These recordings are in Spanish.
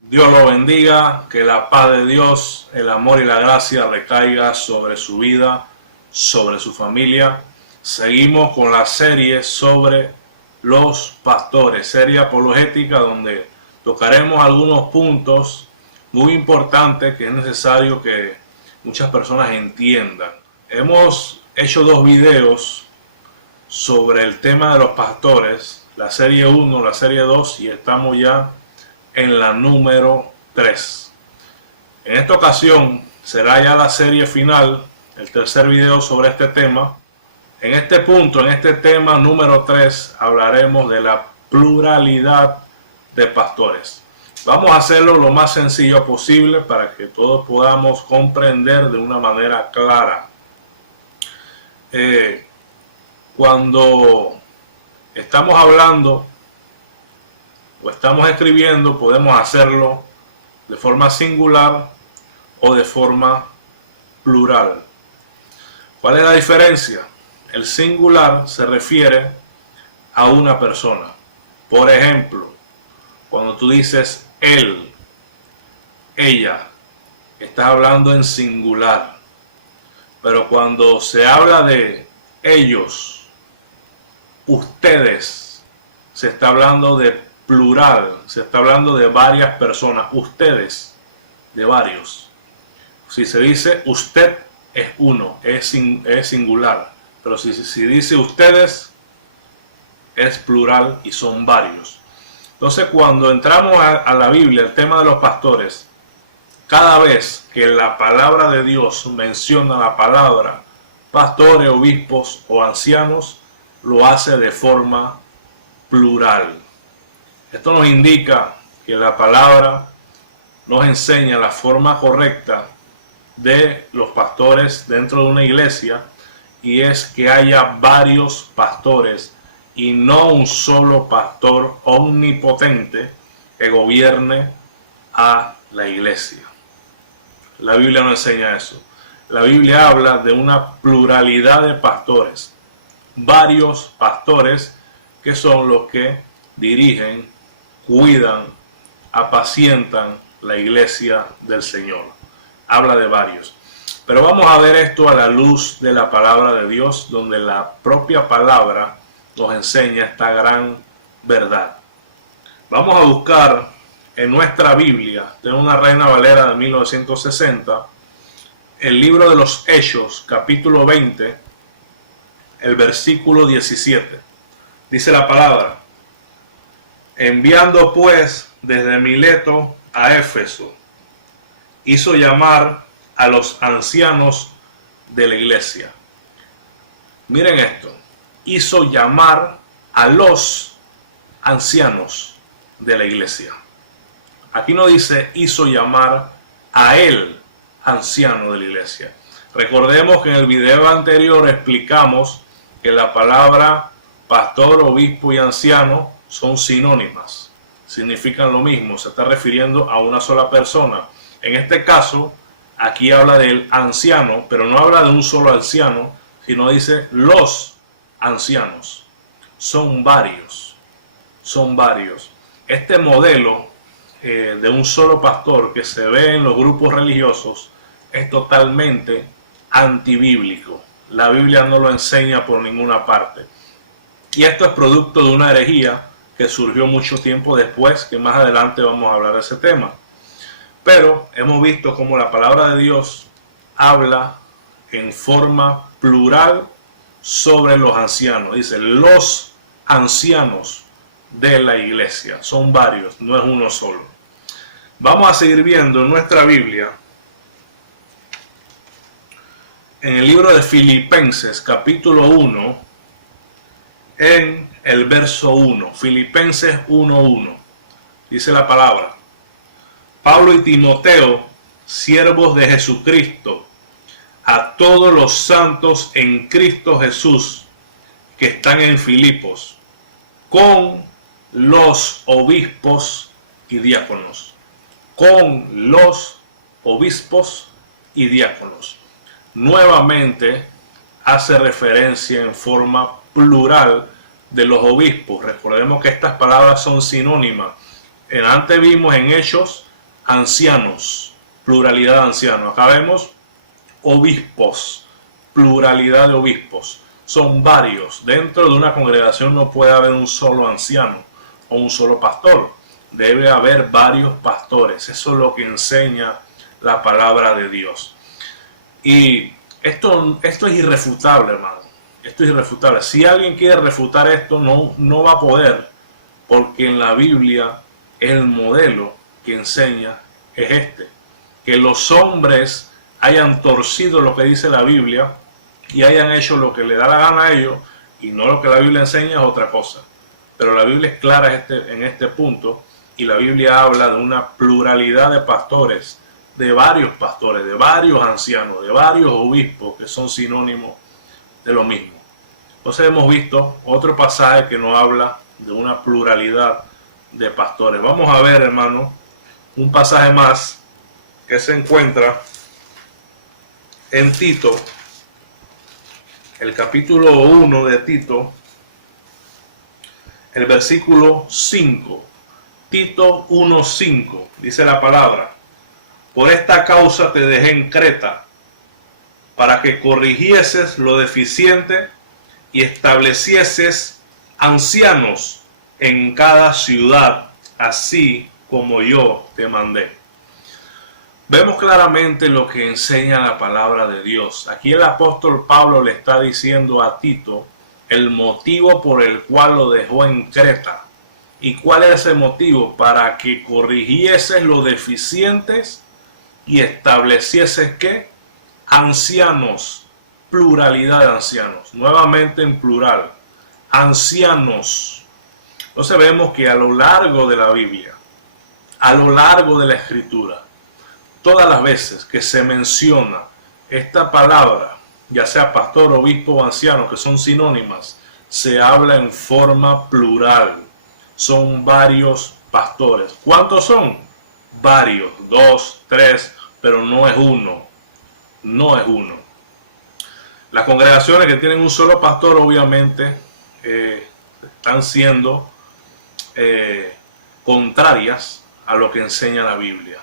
Dios lo bendiga, que la paz de Dios, el amor y la gracia recaiga sobre su vida, sobre su familia. Seguimos con la serie sobre los pastores, serie apologética donde tocaremos algunos puntos muy importantes que es necesario que muchas personas entiendan. Hemos hecho 2 videos sobre el tema de los pastores, la serie 1, la serie 2 y estamos ya en la número 3. En esta ocasión será ya la serie final, el tercer video sobre este tema. En este punto, en este tema número 3, hablaremos de la pluralidad de pastores. Vamos a hacerlo lo más sencillo posible para que todos podamos comprender de una manera clara. Cuando estamos hablando o estamos escribiendo, podemos hacerlo de forma singular o de forma plural. ¿Cuál es la diferencia? El singular se refiere a una persona. Por ejemplo, cuando tú dices él, ella, estás hablando en singular. Pero cuando se habla de ellos, ustedes, se está hablando de plural, se está hablando de varias personas, ustedes, de varios. Si se dice usted, es uno, es singular, pero si dice ustedes, es plural y son varios. Entonces, cuando entramos a la Biblia, el tema de los pastores, cada vez que la palabra de Dios menciona la palabra pastores, obispos o ancianos, lo hace de forma plural. Esto nos indica que la palabra nos enseña la forma correcta de los pastores dentro de una iglesia, y es que haya varios pastores y no un solo pastor omnipotente que gobierne a la iglesia. La Biblia no enseña eso. La Biblia habla de una pluralidad de pastores, varios pastores que son los que dirigen, cuidan, apacientan la iglesia del Señor. Habla de varios. Pero vamos a ver esto a la luz de la palabra de Dios, donde la propia palabra nos enseña esta gran verdad. Vamos a buscar en nuestra Biblia, de una Reina Valera de 1960, el libro de los Hechos, capítulo 20, el versículo 17. Dice la palabra: enviando pues desde Mileto a Éfeso, hizo llamar a los ancianos de la iglesia. Miren esto, hizo llamar a los ancianos de la iglesia. Aquí no dice hizo llamar a el anciano de la iglesia. Recordemos que en el video anterior explicamos que la palabra pastor, obispo y anciano son sinónimas, significan lo mismo, se está refiriendo a una sola persona. En este caso, aquí habla del anciano, pero no habla de un solo anciano, sino dice los ancianos. Son varios, son varios. Este modelo de un solo pastor que se ve en los grupos religiosos es totalmente antibíblico. La Biblia no lo enseña por ninguna parte. Y esto es producto de una herejía que surgió mucho tiempo después, que más adelante vamos a hablar de ese tema. Pero hemos visto cómo la palabra de Dios habla en forma plural sobre los ancianos. Dice los ancianos de la iglesia. Son varios, no es uno solo. Vamos a seguir viendo en nuestra Biblia, en el libro de Filipenses, capítulo 1, en el verso 1. Filipenses 1:1. Dice la palabra: Pablo y Timoteo, siervos de Jesucristo, a todos los santos en Cristo Jesús que están en Filipos, con los obispos y diáconos. Con los obispos y diáconos. Nuevamente hace referencia en forma plural de los obispos. Recordemos que estas palabras son sinónimas. Antes vimos en Hechos ancianos, pluralidad de ancianos. Acá vemos obispos, pluralidad de obispos. Son varios. Dentro de una congregación no puede haber un solo anciano o un solo pastor. Debe haber varios pastores. Eso es lo que enseña la palabra de Dios. Y esto es irrefutable, hermano. Esto es irrefutable. Si alguien quiere refutar esto, no va a poder, porque en la Biblia el modelo que enseña es este. Que los hombres hayan torcido lo que dice la Biblia y hayan hecho lo que le da la gana a ellos y no lo que la Biblia enseña es otra cosa. Pero la Biblia es clara en este punto, y la Biblia habla de una pluralidad de pastores, de varios ancianos, de varios obispos que son sinónimos de lo mismo. Entonces hemos visto otro pasaje que nos habla de una pluralidad de pastores. Vamos a ver, hermano, un pasaje más que se encuentra en Tito, el capítulo 1 de Tito, el versículo 5. Tito 1:5, dice la palabra: por esta causa te dejé en Creta, para que corrigieses lo deficiente y establecieses ancianos en cada ciudad, así como yo te mandé. Vemos claramente lo que enseña la palabra de Dios. Aquí el apóstol Pablo le está diciendo a Tito el motivo por el cual lo dejó en Creta. ¿Y cuál es ese motivo? Para que corrigieses los deficientes y establecieses ¿qué? Ancianos, pluralidad de ancianos, nuevamente en plural, ancianos. Entonces vemos que a lo largo de la Biblia, a lo largo de la Escritura, todas las veces que se menciona esta palabra, ya sea pastor, obispo o anciano, que son sinónimas, se habla en forma plural. Son varios pastores. ¿Cuántos son? Varios, 2, 3, pero no es uno. No es uno. Las congregaciones que tienen un solo pastor, obviamente, están siendo contrarias a lo que enseña la Biblia,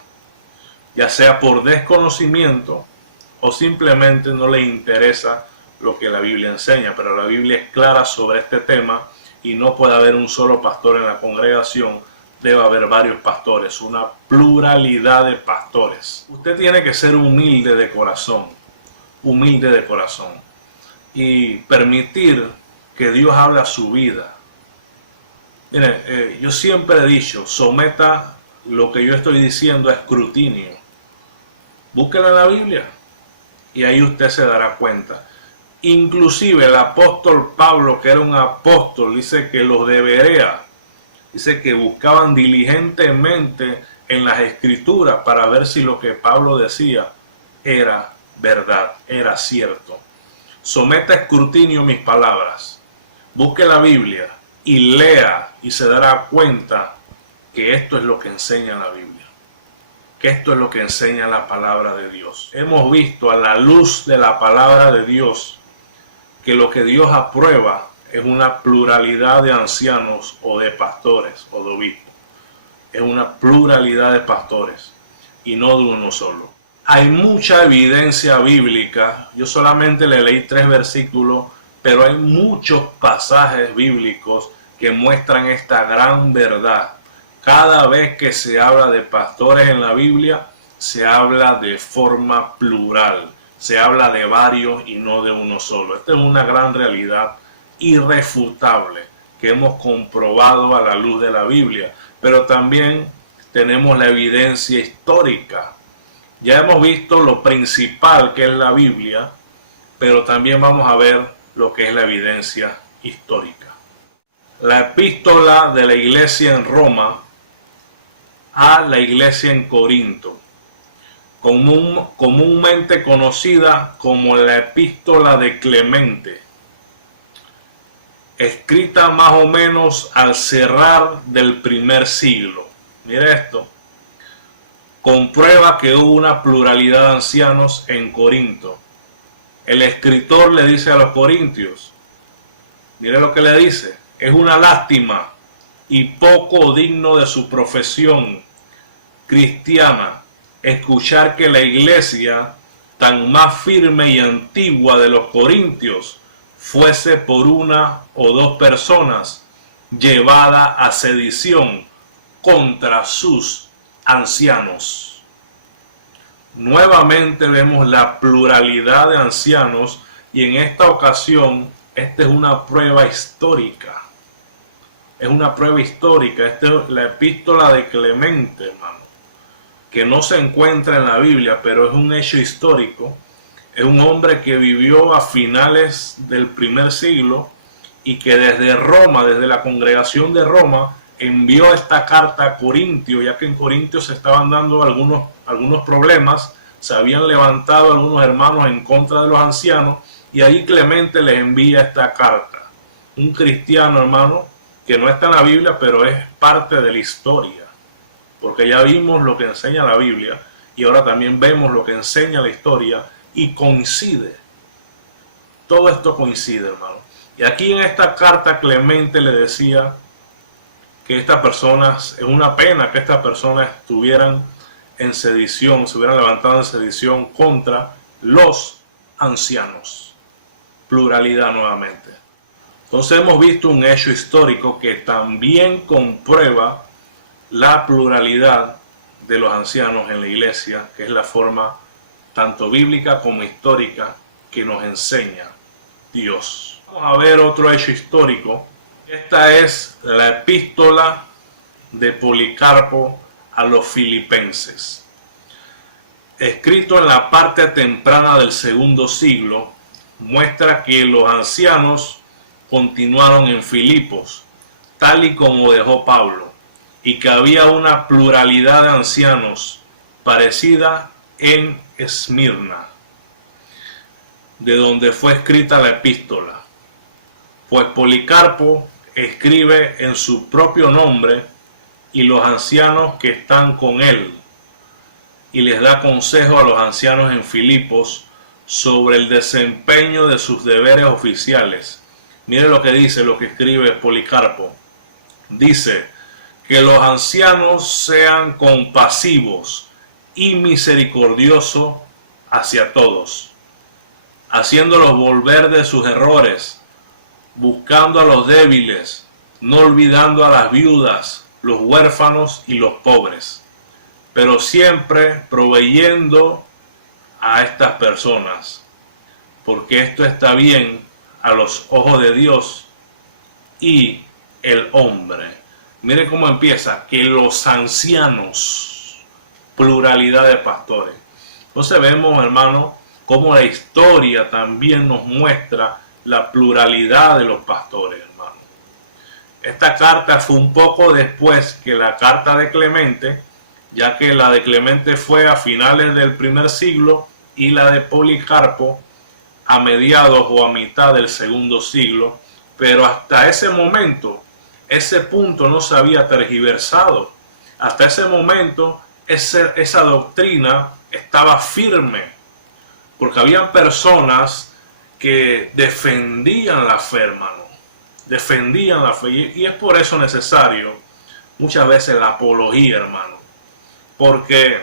ya sea por desconocimiento o simplemente no les interesa lo que la Biblia enseña. Pero la Biblia es clara sobre este tema y no puede haber un solo pastor en la congregación, debe haber varios pastores, una pluralidad de pastores. Usted tiene que ser humilde de corazón y permitir que Dios hable a su vida. Mire, yo siempre he dicho, someta lo que yo estoy diciendo a escrutinio. Búsquelo en la Biblia y ahí usted se dará cuenta. Inclusive el apóstol Pablo, que era un apóstol, dice que los de Berea, dice que buscaban diligentemente en las escrituras para ver si lo que Pablo decía era verdad, era cierto. Someta a escrutinio mis palabras, busque la Biblia y lea y se dará cuenta que esto es lo que enseña la Biblia, que esto es lo que enseña la palabra de Dios. Hemos visto a la luz de la palabra de Dios que lo que Dios aprueba es una pluralidad de ancianos o de pastores o de obispos. Es una pluralidad de pastores y no de uno solo. Hay mucha evidencia bíblica. Yo solamente le leí 3 versículos, pero hay muchos pasajes bíblicos que muestran esta gran verdad. Cada vez que se habla de pastores en la Biblia, se habla de forma plural. Se habla de varios y no de uno solo. Esta es una gran realidad irrefutable que hemos comprobado a la luz de la Biblia. Pero también tenemos la evidencia histórica. Ya hemos visto lo principal que es la Biblia, pero también vamos a ver lo que es la evidencia histórica. La epístola de la iglesia en Roma a la iglesia en Corinto, comúnmente conocida como la epístola de Clemente, escrita más o menos al cerrar del primer siglo. Mire esto. comprueba que hubo una pluralidad de ancianos en Corinto. El escritor le dice a los corintios, mire lo que le dice, es una lástima y poco digno de su profesión cristiana escuchar que la iglesia tan más firme y antigua de los corintios fuese por una o dos personas llevada a sedición contra sus ancianos. Nuevamente vemos la pluralidad de ancianos y en esta ocasión esta es una prueba histórica. Es una prueba histórica. Esta es la epístola de Clemente, hermano, que no se encuentra en la Biblia, pero es un hecho histórico. Es un hombre que vivió a finales del primer siglo y que desde Roma, desde la congregación de Roma, envió esta carta a Corintio, ya que en Corintio se estaban dando algunos problemas, se habían levantado algunos hermanos en contra de los ancianos, y ahí Clemente les envía esta carta. Un cristiano, hermano, que no está en la Biblia, pero es parte de la historia, porque ya vimos lo que enseña la Biblia, y ahora también vemos lo que enseña la historia, y coincide. Todo esto coincide, hermano. Y aquí en esta carta Clemente le decía que estas personas, es una pena que estas personas estuvieran en sedición, se hubieran levantado en sedición contra los ancianos. Pluralidad nuevamente. Entonces hemos visto un hecho histórico que también comprueba la pluralidad de los ancianos en la iglesia, que es la forma tanto bíblica como histórica que nos enseña Dios. Vamos a ver otro hecho histórico. Esta es la epístola de Policarpo a los filipenses. Escrito en la parte temprana del segundo siglo, muestra que los ancianos continuaron en Filipos, tal y como dejó Pablo, y que había una pluralidad de ancianos parecida en Esmirna, de donde fue escrita la epístola. Pues Policarpo escribe en su propio nombre y los ancianos que están con él, y les da consejo a los ancianos en Filipos sobre el desempeño de sus deberes oficiales. Mire lo que dice, lo que escribe Policarpo. Dice que los ancianos sean compasivos y misericordiosos hacia todos, haciéndolos volver de sus errores, buscando a los débiles, no olvidando a las viudas, los huérfanos y los pobres, pero siempre proveyendo a estas personas, porque esto está bien a los ojos de Dios y el hombre. Miren cómo empieza, que los ancianos, pluralidad de pastores. Entonces vemos, hermano, cómo la historia también nos muestra la pluralidad de los pastores, hermano. Esta carta fue un poco después que la carta de Clemente, ya que la de Clemente fue a finales del primer siglo y la de Policarpo a mediados o a mitad del segundo siglo, pero hasta ese momento, ese punto no se había tergiversado. Hasta ese momento, esa doctrina estaba firme, porque había personas que defendían la fe, hermano, defendían la fe, y es por eso necesario muchas veces la apología, hermano, porque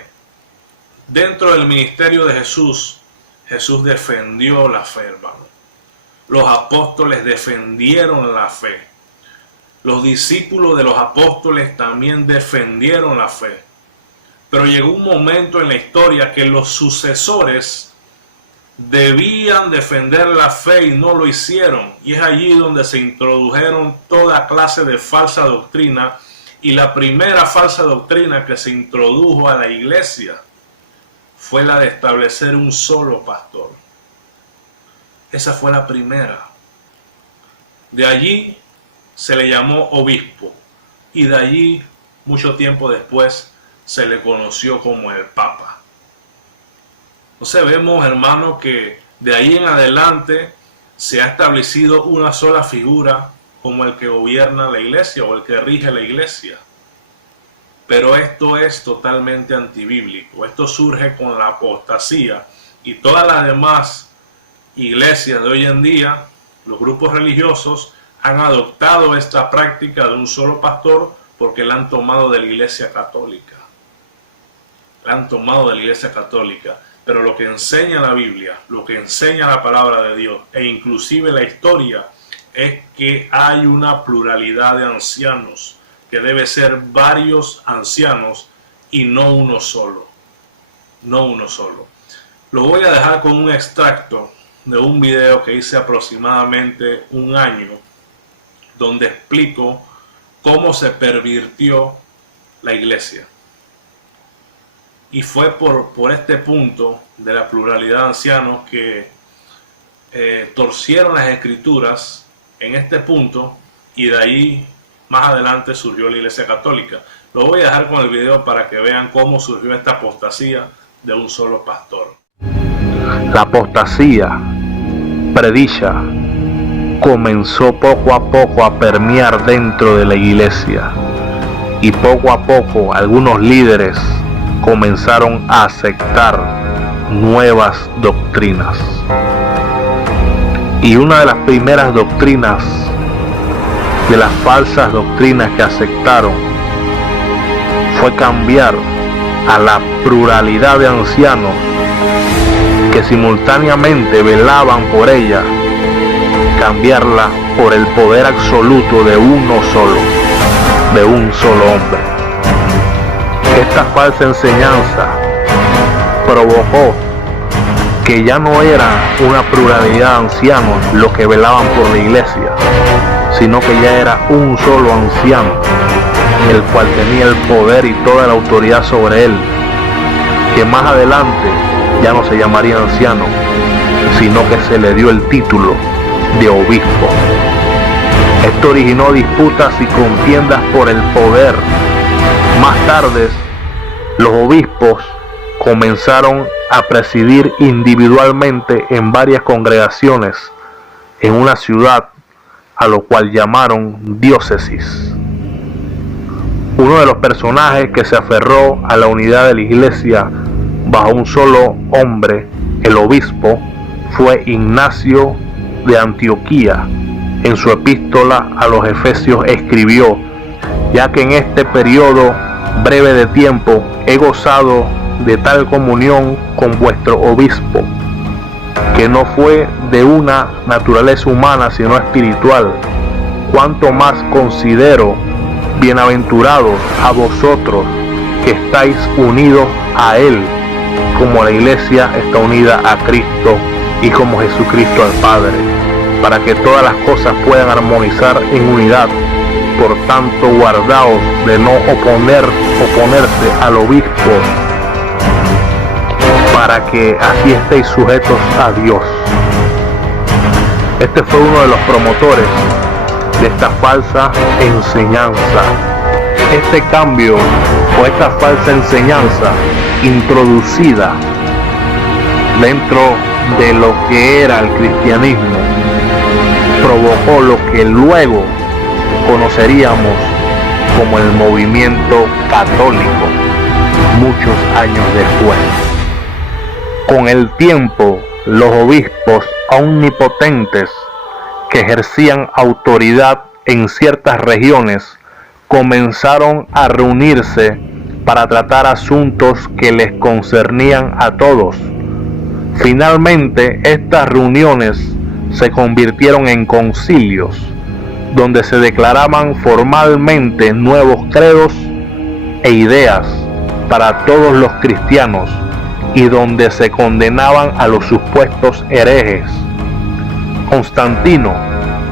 dentro del ministerio de Jesús, Jesús defendió la fe, hermano. Los apóstoles defendieron la fe. Los discípulos de los apóstoles también defendieron la fe. Pero llegó un momento en la historia que los sucesores debían defender la fe y no lo hicieron. Y es allí donde se introdujeron toda clase de falsa doctrina. Y la primera falsa doctrina que se introdujo a la iglesia fue la de establecer un solo pastor. Esa fue la primera. De allí se le llamó obispo, y de allí, mucho tiempo después, se le conoció como el Papa. Entonces vemos, hermano, que de ahí en adelante se ha establecido una sola figura como el que gobierna la iglesia o el que rige la iglesia. Pero esto es totalmente antibíblico. Esto surge con la apostasía, y todas las demás iglesias de hoy en día, los grupos religiosos, han adoptado esta práctica de un solo pastor porque la han tomado de la Iglesia Católica. La han tomado de la Iglesia Católica. Pero lo que enseña la Biblia, lo que enseña la palabra de Dios, e inclusive la historia, es que hay una pluralidad de ancianos, que debe ser varios ancianos y no uno solo. No uno solo. Lo voy a dejar con un extracto de un video que hice aproximadamente un año, donde explico cómo se pervirtió la iglesia. Y fue por este punto de la pluralidad de ancianos que torcieron las escrituras en este punto, y de ahí más adelante surgió la Iglesia Católica. Lo voy a dejar con el video para que vean cómo surgió esta apostasía de un solo pastor. La apostasía predicha comenzó poco a poco a permear dentro de la iglesia, y poco a poco algunos líderes comenzaron a aceptar nuevas doctrinas. Y una de las primeras doctrinas, de las falsas doctrinas que aceptaron, fue cambiar a la pluralidad de ancianos que simultáneamente velaban por ella, cambiarla por el poder absoluto de uno solo, de un solo hombre. Esta falsa enseñanza provocó que ya no era una pluralidad de ancianos los que velaban por la iglesia, sino que ya era un solo anciano, el cual tenía el poder y toda la autoridad sobre él, que más adelante ya no se llamaría anciano, sino que se le dio el título de obispo. Esto originó disputas y contiendas por el poder. Más tarde, los obispos comenzaron a presidir individualmente en varias congregaciones en una ciudad, a lo cual llamaron diócesis. Uno de los personajes que se aferró a la unidad de la iglesia bajo un solo hombre, el obispo, fue Ignacio de Antioquía. En su epístola a los Efesios escribió: ya que en este periodo breve de tiempo he gozado de tal comunión con vuestro obispo, que no fue de una naturaleza humana sino espiritual, cuanto más considero bienaventurados a vosotros que estáis unidos a él, como la iglesia está unida a Cristo y como Jesucristo al Padre, para que todas las cosas puedan armonizar en unidad. Por tanto, guardaos de no oponerse al obispo, para que así estéis sujetos a Dios. Este fue uno de los promotores de esta falsa enseñanza. Este cambio o esta falsa enseñanza introducida dentro de lo que era el cristianismo provocó lo que luego conoceríamos como el movimiento católico muchos años después. Con el tiempo, los obispos omnipotentes que ejercían autoridad en ciertas regiones comenzaron a reunirse para tratar asuntos que les concernían a todos. Finalmente, estas reuniones se convirtieron en concilios, donde se declaraban formalmente nuevos credos e ideas para todos los cristianos, y donde se condenaban a los supuestos herejes. Constantino,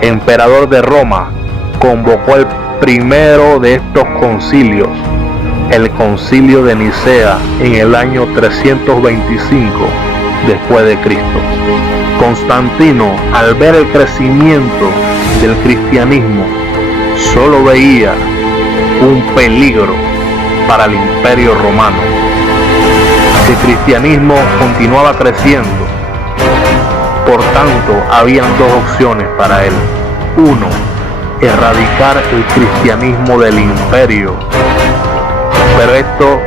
emperador de Roma, convocó el primero de estos concilios, el Concilio de Nicea, en el año 325 después de Cristo. Constantino, al ver el crecimiento del cristianismo, solo veía un peligro para el Imperio Romano. Si el cristianismo continuaba creciendo, por tanto, habían dos opciones para él. Uno, erradicar el cristianismo del imperio, pero esto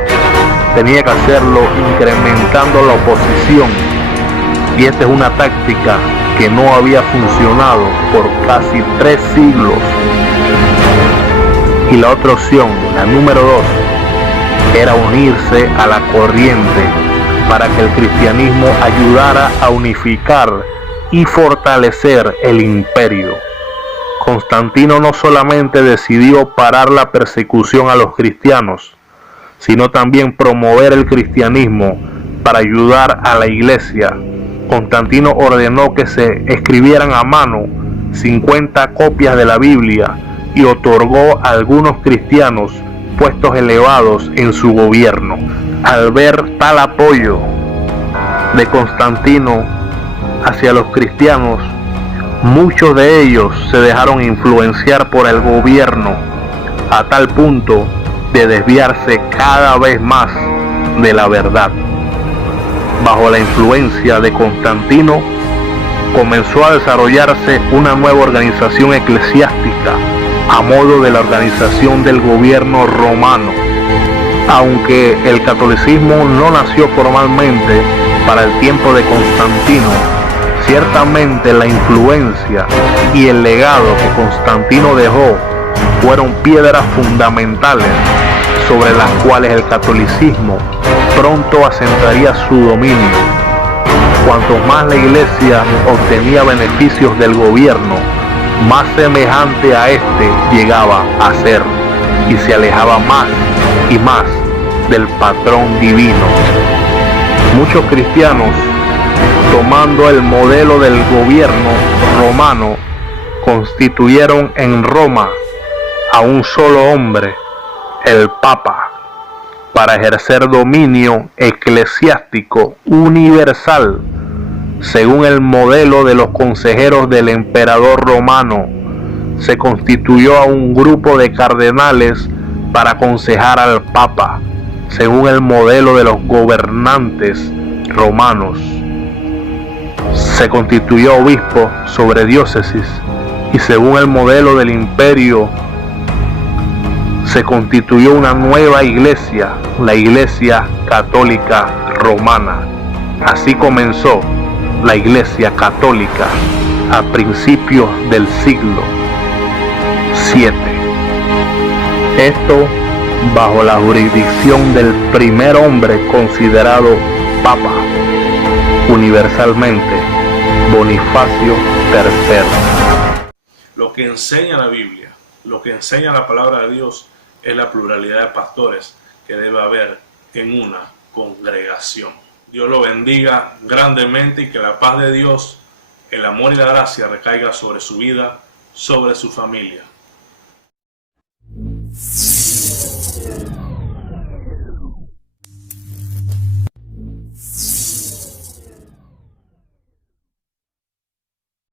tenía que hacerlo incrementando la oposición, y esta es una táctica que no había funcionado por casi 3 siglos. Y la otra opción, la número 2, era unirse a la corriente para que el cristianismo ayudara a unificar y fortalecer el imperio. Constantino no solamente decidió parar la persecución a los cristianos, sino también promover el cristianismo para ayudar a la iglesia. Constantino ordenó que se escribieran a mano 50 copias de la Biblia y otorgó a algunos cristianos puestos elevados en su gobierno. Al ver tal apoyo de Constantino hacia los cristianos, muchos de ellos se dejaron influenciar por el gobierno a tal punto de desviarse cada vez más de la verdad. Bajo la influencia de Constantino, comenzó a desarrollarse una nueva organización eclesiástica a modo de la organización del gobierno romano. Aunque el catolicismo no nació formalmente para el tiempo de Constantino, ciertamente la influencia y el legado que Constantino dejó fueron piedras fundamentales sobre las cuales el catolicismo pronto asentaría su dominio. Cuanto más la iglesia obtenía beneficios del gobierno, más semejante a este llegaba a ser y se alejaba más y más del patrón divino. Muchos cristianos, tomando el modelo del gobierno romano, constituyeron en Roma a un solo hombre, el Papa, para ejercer dominio eclesiástico universal según el modelo de los consejeros del emperador romano. Se constituyó a un grupo de cardenales para aconsejar al Papa según el modelo de los gobernantes romanos. Se constituyó obispo sobre diócesis y según el modelo del imperio se constituyó una nueva iglesia, la Iglesia Católica Romana. Así comenzó la Iglesia Católica a principios del siglo VII. Esto bajo la jurisdicción del primer hombre considerado Papa universalmente, Bonifacio III. Lo que enseña la Biblia, lo que enseña la palabra de Dios, es la pluralidad de pastores que debe haber en una congregación. Dios lo bendiga grandemente y que la paz de Dios, el amor y la gracia recaiga sobre su vida, sobre su familia.